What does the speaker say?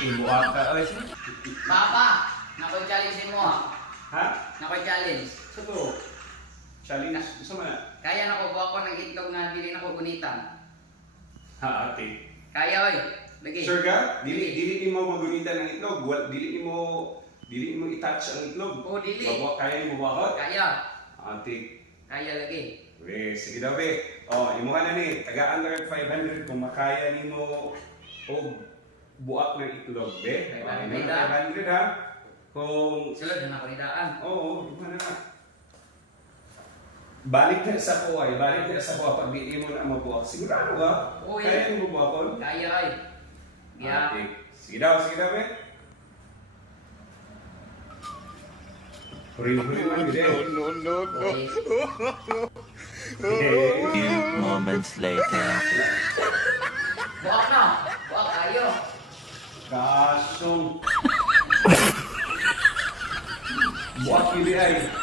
Ibuak ka. Oy. Papa, nakoy challenge mo ha. Ha? Nakoy challenge. Sa to? Challenge? Mo na? Kaya buha ko ng itlog na dili nako gunitan. Ha, ate. Kaya oy. Lagi. Sure ka? Dili dili ni mo magunitan ng itlog. Wal dili ni mo dili mo i-touch ang itlog. Oh, dili. Bawa kaya ni mo bakot? Kaya. Ate. Kaya lagi. We, sige daw be. Oh, imuha na ni. Tagaan lang 500 kung makaya ni mo o buak ng itlog, be. 500 Oh, imuha ha? na 500 ha. Kung Sulod na ako nidaan. Oo, iba na na. Balik na sa kuway, balik na sa kuwa pag di mo na mabuak. Sigurado ka? Oo, Kaya yan. mo mabuakon? Kaya ay. Kaya. Okay. Sige daw, sige daw, be. Huri-huri man, gede. Okay. Few moments later. Buwak na. Buak hindi ay.